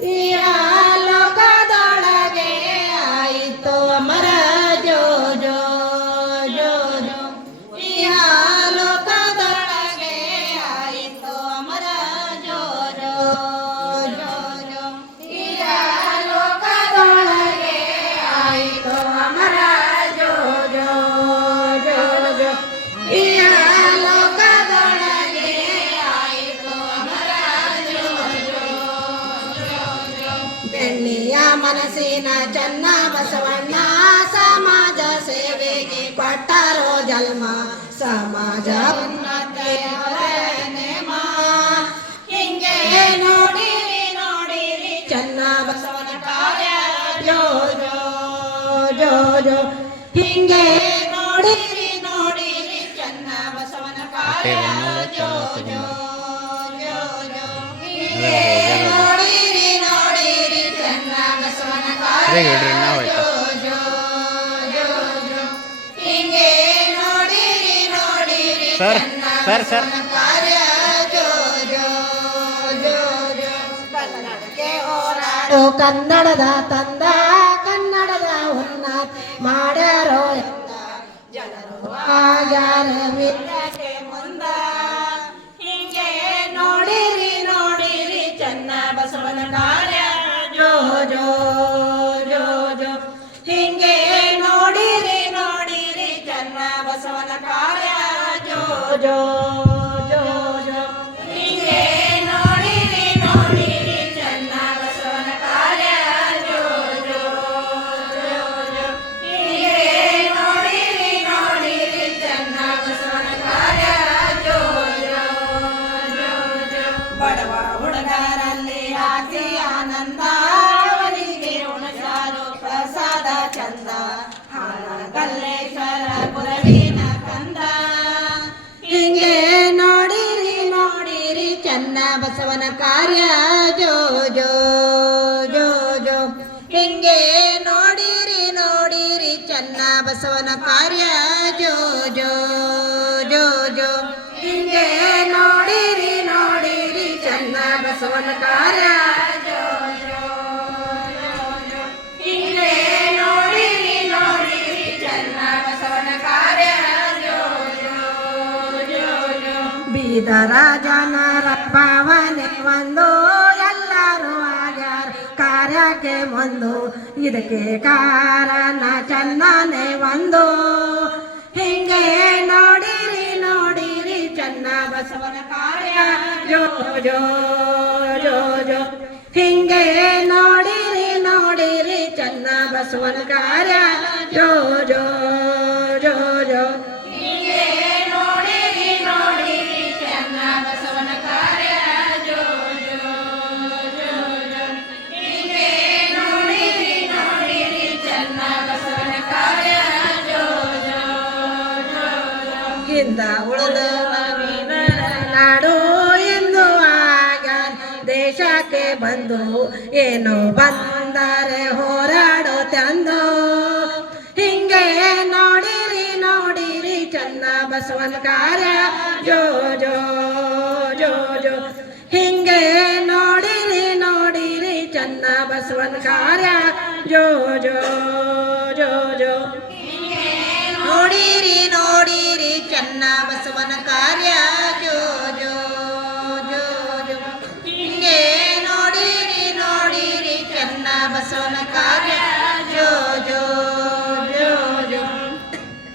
ಈ ಲೋಕದೊಳಗೆ ಆಯಿತು ಅಮರ ಜೋ ಜೋ ಜೋ ಜೋ ಈ ಲೋಕದೊಳಗೆ ಆಯಿತು ಅಮರ ಜೋ ಜೋ ಜೋ ಜೋ ಈ ಲೋಕದೊಳಗೆ ಆಯಿತು ಅಮರ ಜೋ ಜೋ ಜೋ ಜೋ ಈ ಲೋಕದೊಳಗೆ ಆಯಿತು ಅಮರ ಜೋ ಜೋ ಜೋ ಜೋ ಬೆಳ್ಳಿಯ ಮನಸ್ಸಿನ ಚನ್ನ ಬಸವಣ್ಣ ಸಮಾಜ ಸೇವೆಗೆ ಕೊಟ್ಟರೋ ಜನ್ಮ ಸಮಾಜ ಉನ್ನತಿಯ ನೇಮ ಹಿಂಗೆ ನೋಡಿರಿ ನೋಡಿರಿ ಚನ್ನ ಬಸವನ ಕಾರ್ಯ ಜೋ ಜೋ ಜೋ ಜೋ ಹಿಂಗೆ ನೋಡಿರಿ ನೋಡಿರಿ ಚನ್ನ ಬಸವನ ಕಾರ್ಯ ಜೋ ಜೋ ಜೋ ಜೋ ಹಿಂಗೆ ನೋಡಿರಿ ನೋಡಿರಿ ಚನ್ನ ಬಸವನ ಕಾರ್ಯ ಜೋ ಜೋ ಜೋ ಜೋ ಹಿಂಗೆ ನೋಡಿರಿ ನೋಡಿರಿ ಚನ್ನ ಬಸವನ ಕಾರ್ಯ ಜೋ ಜೋ ಜೋ ಜೋ ಕನ್ನಡಕ್ಕೆ ಹೋರಾಡೋ ಕನ್ನಡದ ತಂದ ಕನ್ನಡದ ಉನ್ನತ ಮಾಡ್ಯಾರೋ ಎಂದ ಜನರು ಆಗ್ಯಾರ ವಿದ್ಯೆಗೆ ಮುಂದ ಹಿಂಗೆ ನೋಡಿರಿ ನೋಡಿರಿ ಚನ್ನ ಬಸವನ ಕಾರ್ಯ ಜೋ ಜೋ ಜೋ ಜೋ ಹಿಂಗೆ ನೋಡಿರಿ ನೋಡಿರಿ ಚನ್ನ ಬಸವನ ಕಾರ್ಯ ಜೋ ಜೋ ಜೋ ಜೋ ಹಿಂಗೆ ನೋಡಿರಿ ನೋಡಿರಿ ಚನ್ನ ಬಸವನ ಕಾರ್ಯ ಜೋ ಜೋ ಜೋ ಜೋ ಹಿಂಗೆ ನೋಡಿರಿ ನೋಡಿರಿ ಚನ್ನ ಬಸವನ ಕಾರ್ಯ ಜೋ ಜೋ ಜೋ ಜೋ ಬಡವ ಹುಡುಗರಲ್ಲಿ ಆಸೆ ಆನಂದ ಅವರಿಗೆ ಉಣಸಾರು ಪ್ರಸಾದ ಚಂದ ಹಾಲಗಲ್ಲೇಶ್ವರ ಗುರವಿನ ಕಂದ ಹಿಂಗೆ ನೋಡಿರಿ ನೋಡಿರಿ ಚನ್ನ ಬಸವನ ಕಾರ್ಯ ಜೋ ಜೋ ಜೋ ಜೋ ಹಿಂಗೆ ನೋಡಿರಿ ನೋಡಿರಿ ಚನ್ನ ಬಸವನ ಕಾರ್ಯ ಜೋ ಜೋ ಜೋ ಜೋ ಹಿಂಗೆ ನೋಡಿರಿ ನೋಡಿರಿ ಚನ್ನ ಬಸವನ ಕಾರ್ಯ ಜೋ ಜೋ ಜೋ ಜೋ ಹಿಂಗೆ ನೋಡಿರಿ ನೋಡಿರಿ ಚನ್ನ ಬಸವನ ಕಾರ್ಯ ಜೋ ಜೋ ಜೋ ಜೋ ಬೀದರ ಜನರ ಭಾವನೆ ಒಂದು ಎಲ್ಲರೂ ಆಗ್ಯಾರ ಕಾರ್ಯಕ್ಕೆ ಒಂದು ಇದಕ್ಕೆ ಕಾರಣ ಚನ್ನನೆ ಒಂದು ಹಿಂಗೆ ನೋಡಿರಿ ನೋಡಿರಿ ಚನ್ನ ಬಸವನ ಕಾರ್ಯ ಜೋ ಜೋ ಜೋ ಜೋ ಹಿಂಗೆ ನೋಡಿರಿ ನೋಡಿರಿ ಚನ್ನ ಬಸವನ ಕಾರ್ಯ ಜೋ ಜೋ ಜೋ ಜೋ ಹಿಂಗೆ ನೋಡಿರಿ ನೋಡಿರಿ ಚನ್ನ ಬಸವನ ಕಾರ್ಯ ಜೋ ಜೋ ಜೋ ಜೋ ಹಿಂಗೆ ನೋಡಿರಿ ನೋಡಿರಿ ಚನ್ನ ಬಸವನ ಕಾರ್ಯ ಜೋ ಜೋ ಜೋ ಜೋ ಹಿಂದ ಉಳಿದ ನಾಡು ಎಂದು ಆಗ್ಯಾನ ದೇಶಕ್ಕೆ ಬಂದು ಏನು ಬಂದರೆ ಹೋರಾಡೋ ತಂದು ಹಿಂಗೆ ನೋಡಿರಿ ನೋಡಿರಿ ಚನ್ನ ಬಸವನ ಕಾರ್ಯ ಜೋ ಜೋ ಜೋ ಜೋ ಹಿಂಗೆ ನೋಡಿರಿ ನೋಡಿರಿ ಚನ್ನ ಬಸವನ ಕಾರ್ಯ ಜೋ ಜೋ ಜೋ ಜೋ ನೋಡಿರಿ ನೋಡಿರಿ ಚನ್ನ ಬಸವನ ಕಾರ್ಯ ಜೋ ಜೋ ಜೋ ಜೋ ಹಿಂಗೆ ನೋಡಿರಿ ನೋಡಿರಿ ಚನ್ನ ಬಸವನ ಕಾರ್ಯ